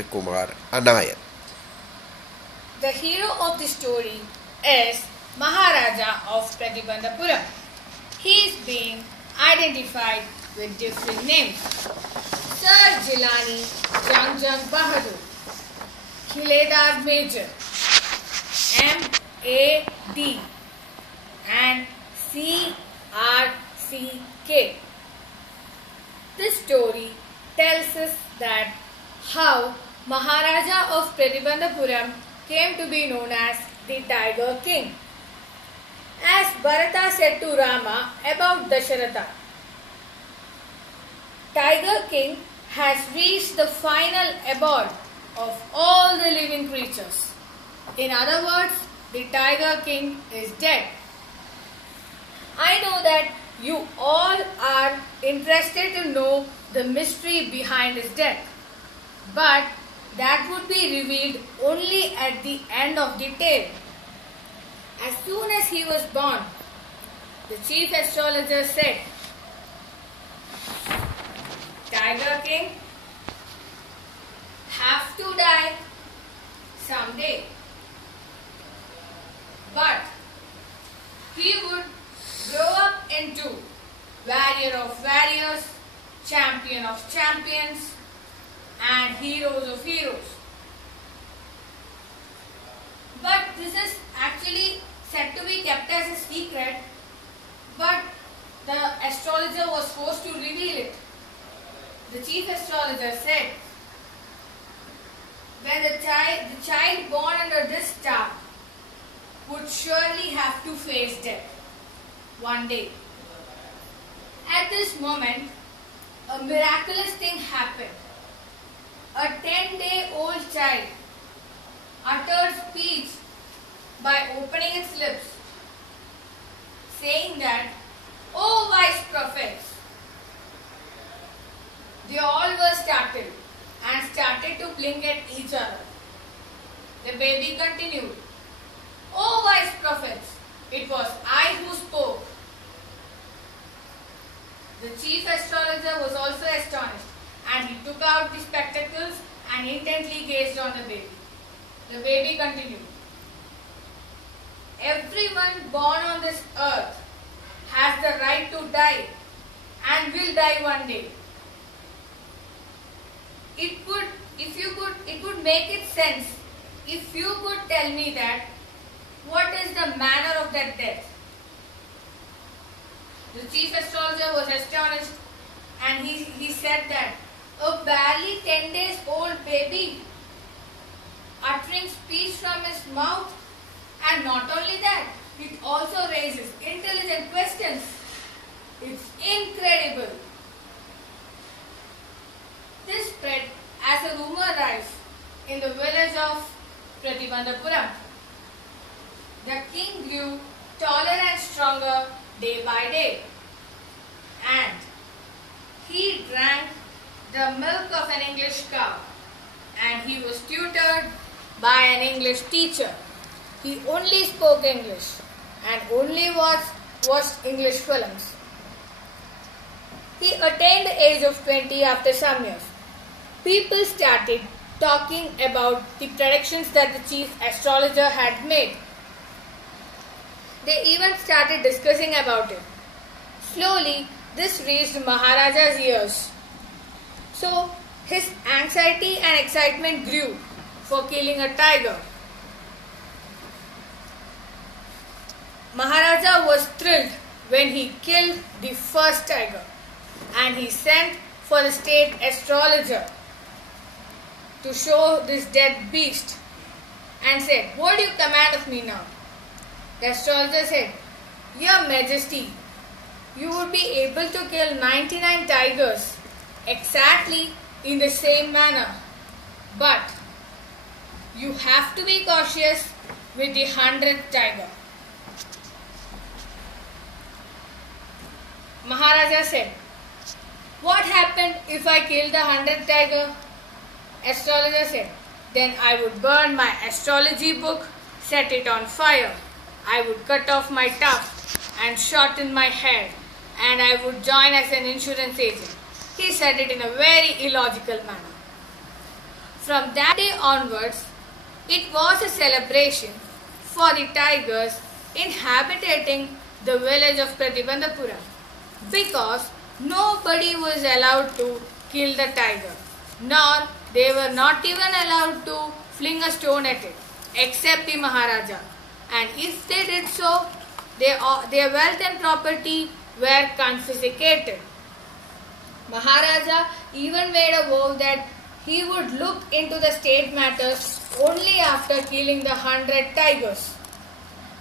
Kumar Anayan. The hero of the story is Maharaja of Pratibandhapuram. He is being identified with different names. Sir Jilani Jang Bahadur, Khiledar Major, M.A.D. and C.R.C.K. This story tells us that how Maharaja of Pratibandhapuram came to be known as the Tiger King. As Bharata said to Rama about Dasharatha, Tiger King has reached the final abode of all the living creatures. In other words, the Tiger King is dead. I know that you all are interested to know the mystery behind his death, but that would be revealed only at the end of the tale. As soon as he was born, the chief astrologer said, Tiger King have to die someday, but he would grow up into warrior of warriors, champion of champions, and heroes of heroes. But this is actually said to be kept as a secret, but the astrologer was forced to reveal it. The chief astrologer said, when the child born under this star would surely have to face death one day. At this moment, a miraculous thing happened. A 10-day-old child uttered speech by opening its lips, saying that, "O wise prophets," they all were startled and started to blink at each other. The baby continued, "O wise prophets, it was I who spoke." The chief astrologer was also astonished, and he took out the spectacles and intently gazed on the baby. The baby continued, "Everyone born on this earth has the right to die and will die one day. It would make it sense if you could tell me that what is the manner of that death." The chief astrologer was astonished, and he said that a barely 10 days old baby uttering speech from his mouth, and not only that, it also raises intelligent questions. It's incredible. This spread as a rumor rife in the village of Pratibandhapuram. The king grew taller and stronger day by day, and he drank the milk of an English cow, and he was tutored by an English teacher. He only spoke English and only watched English films. He attained the age of 20 after some years. People started talking about the predictions that the chief astrologer had made. They even started discussing about it. Slowly, this reached Maharaja's ears. So, his anxiety and excitement grew for killing a tiger. Maharaja was thrilled when he killed the first tiger, and he sent for the state astrologer to show this dead beast and said, "What do you command of me now?" The astrologer said, "Your Majesty, you would be able to kill 99 tigers exactly in the same manner, but you have to be cautious with the 100th tiger." Maharaja said, "What happened if I killed the 100th tiger?" Astrologer said, "Then I would burn my astrology book, set it on fire. I would cut off my tuft and shorten my hair, and I would join as an insurance agent." He said it in a very illogical manner. From that day onwards, it was a celebration for the tigers inhabiting the village of Pratibandhapuram, because nobody was allowed to kill the tiger, nor they were not even allowed to fling a stone at it, except the Maharaja. And if they did so, their wealth and property were confiscated. Maharaja even made a vow that he would look into the state matters only after killing the 100 tigers.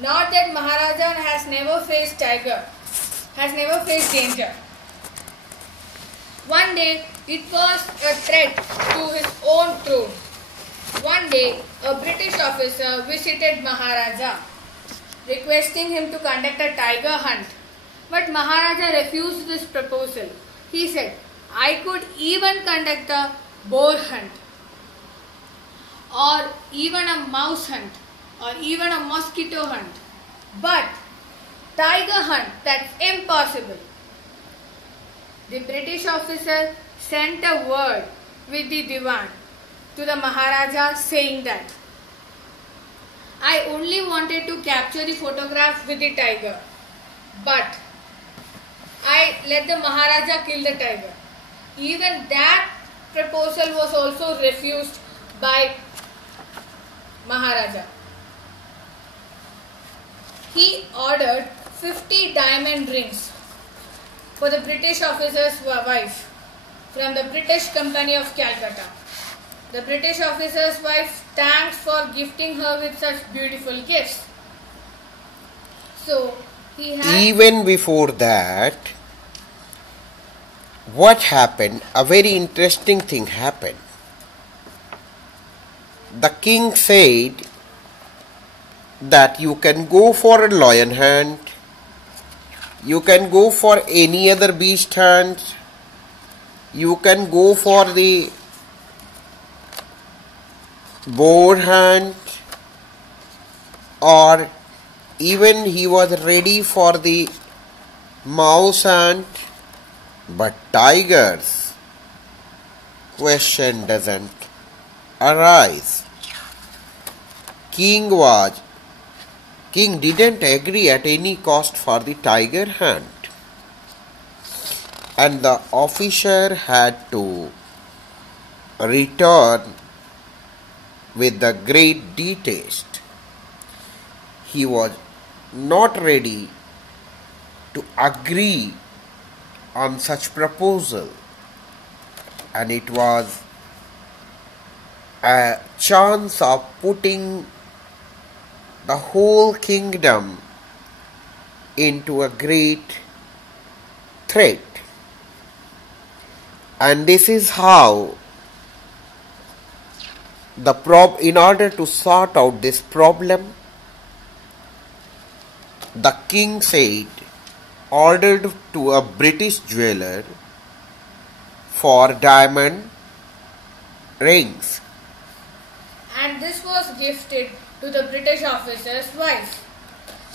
Not that Maharaja has never faced danger. One day, it was a threat to his own throne. One day, a British officer visited Maharaja, requesting him to conduct a tiger hunt. But Maharaja refused this proposal. He said, "I could even conduct a boar hunt, or even a mouse hunt, or even a mosquito hunt. But tiger hunt, that's impossible." The British officer sent a word with the Diwan to the Maharaja saying that, "I only wanted to capture the photograph with the tiger, but I let the Maharaja kill the tiger." Even that proposal was also refused by Maharaja. He ordered 50 diamond rings for the British officer's wife from the British Company of Calcutta. The British officer's wife thanks for gifting her with such beautiful gifts. So, he had... Even before that, what happened? A very interesting thing happened. The king said that you can go for a lion hunt, you can go for any other beast hunt, you can go for the boar hunt, or even he was ready for the mouse hunt. But tigers, question doesn't arise. King didn't agree at any cost for the tiger hunt, and the officer had to return with the great detest. He was not ready to agree on such proposal, and it was a chance of putting the whole kingdom into a great threat. And this is how in order to sort out this problem, the king ordered to a British jeweler for diamond rings. And this was gifted to the British officer's wife.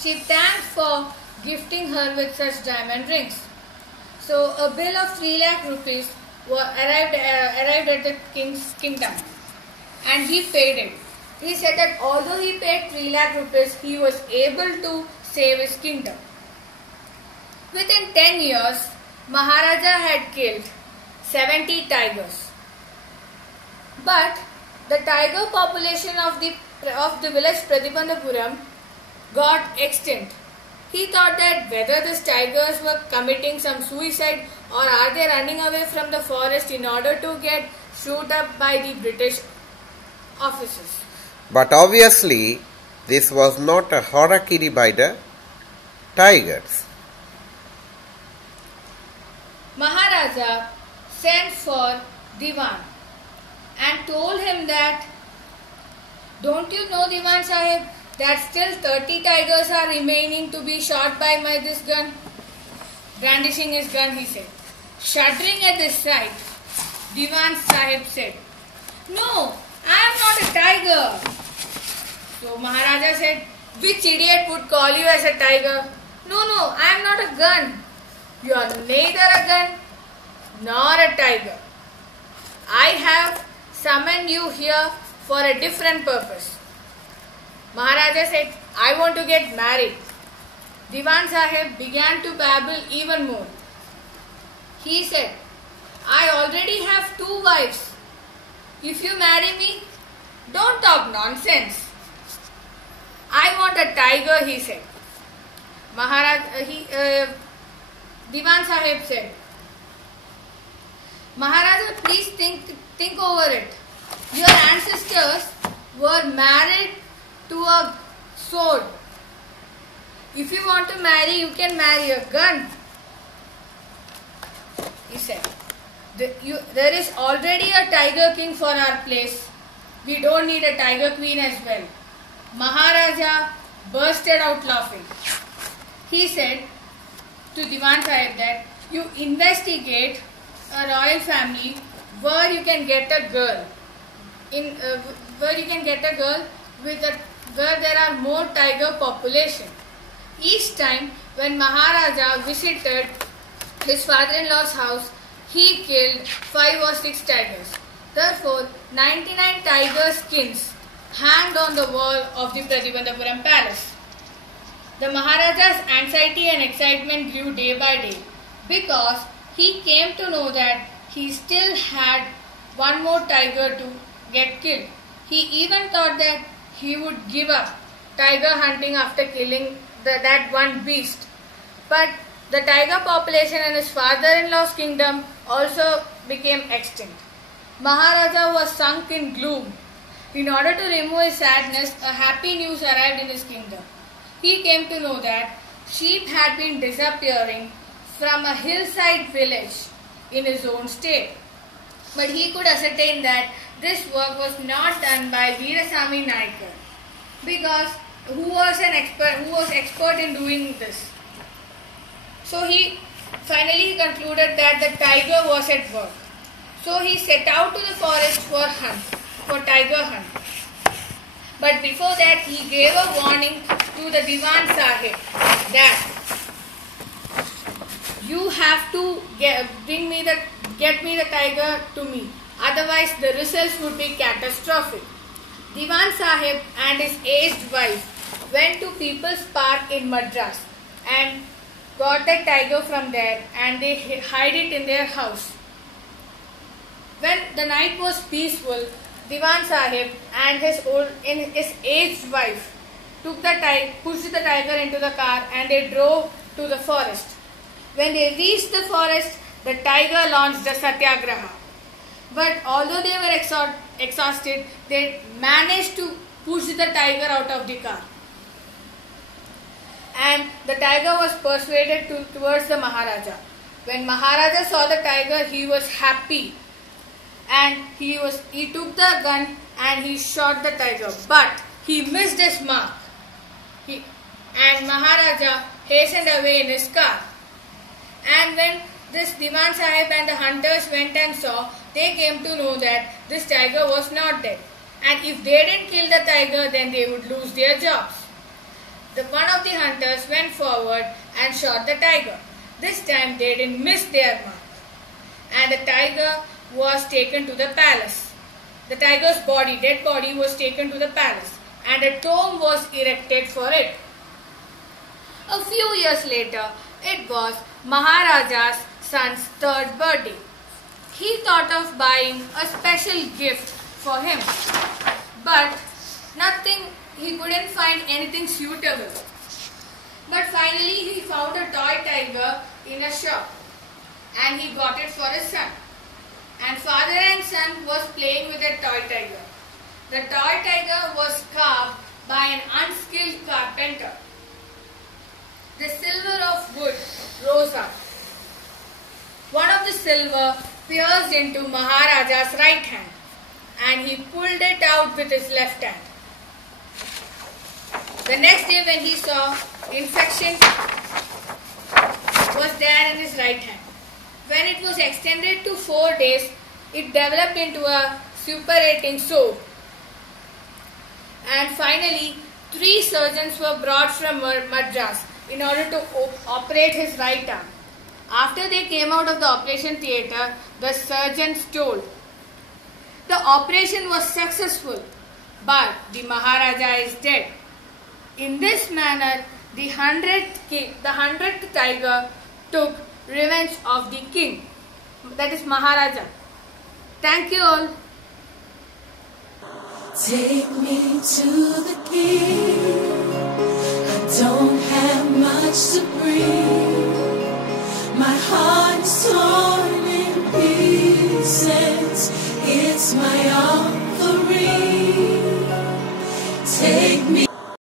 She thanked for gifting her with such diamond rings. So a bill of 3 lakh rupees arrived at the king's kingdom, and he paid it. He said that although he paid 3 lakh rupees, he was able to save his kingdom. Within 10 years, Maharaja had killed 70 tigers. But the tiger population of the village Pratibandhapuram got extinct. He thought that whether these tigers were committing some suicide or are they running away from the forest in order to get shoot up by the British officers. But obviously, this was not a harakiri by the tigers. Maharaja sent for Diwan and told him that, "Don't you know, Diwan Sahib, that still 30 tigers are remaining to be shot by this gun?" Brandishing his gun, he said. Shuddering at this sight, Diwan Sahib said, "No, I am not a tiger." So Maharaja said, "Which idiot would call you as a tiger?" No, I am not a gun. You are neither a gun nor a tiger. I have summoned you here for a different purpose. Maharaja said, I want to get married. Diwan Sahib began to babble even more. He said, I already have 2 wives. If you marry me, don't talk nonsense. I want a tiger, he said. Diwan Sahib said, Maharaja, please think over it. Your ancestors were married to a sword. If you want to marry, you can marry a gun. He said, there is already a tiger king for our place. We don't need a tiger queen as well. Maharaja bursted out laughing. He said to Diwan Sahib that you investigate a royal family where you can get a girl. Where there are more tiger population. Each time when Maharaja visited his father-in-law's house, he killed 5 or 6 tigers. Therefore, 99 tiger skins hanged on the wall of the Pratibandhapuram palace. The Maharaja's anxiety and excitement grew day by day because he came to know that he still had one more tiger to get killed. He even thought that he would give up tiger hunting after killing that one beast. But the tiger population in his father-in-law's kingdom also became extinct. Maharaja was sunk in gloom. In order to remove his sadness, a happy news arrived in his kingdom. He came to know that sheep had been disappearing from a hillside village in his own state. But he could ascertain that this work was not done by Veerasamy Naikar because who was expert in doing this. So he finally concluded that the tiger was at work. So he set out to the forest for tiger hunt. But before that, he gave a warning to the Diwan Sahib that you have to get me the tiger to me. Otherwise, the results would be catastrophic. Diwan Sahib and his aged wife went to People's Park in Madras and got the tiger from there, and they hid it in their house. When the night was peaceful, Diwan Sahib and his aged wife pushed the tiger into the car, and they drove to the forest. When they reached the forest, the tiger launched a satyagraha. But although they were exhausted, they managed to push the tiger out of the car. And the tiger was persuaded towards the Maharaja. When Maharaja saw the tiger, he was happy. And he took the gun and he shot the tiger. But he missed his mark. And Maharaja hastened away in his car. And when this Diwan Sahib and the hunters went and saw, they came to know that this tiger was not dead. And if they didn't kill the tiger, then they would lose their jobs. One of the hunters went forward and shot the tiger. This time they didn't miss their mark. And the tiger was taken to the palace. The tiger's dead body was taken to the palace, and a tomb was erected for it. A few years later, it was Maharaja's son's 3rd birthday. He thought of buying a special gift for him, but he couldn't find anything suitable. But finally he found a toy tiger in a shop, and he got it for his son. And father and son was playing with a toy tiger. The toy tiger was carved by an unskilled carpenter. The silver of wood rose up. One of the silver pierced into Maharaja's right hand, and he pulled it out with his left hand. The next day when he saw, infection was there in his right hand. When it was extended to 4 days, it developed into a suppurating sore. And finally, 3 surgeons were brought from Madras in order to operate his right arm. After they came out of the operation theatre, the surgeons told The operation was successful, but the Maharaja is dead. In this manner, the 100th tiger took revenge of the king, that is Maharaja. Thank you all. Take me to the king. I don't have much to bring. My heart is torn in pieces. It's my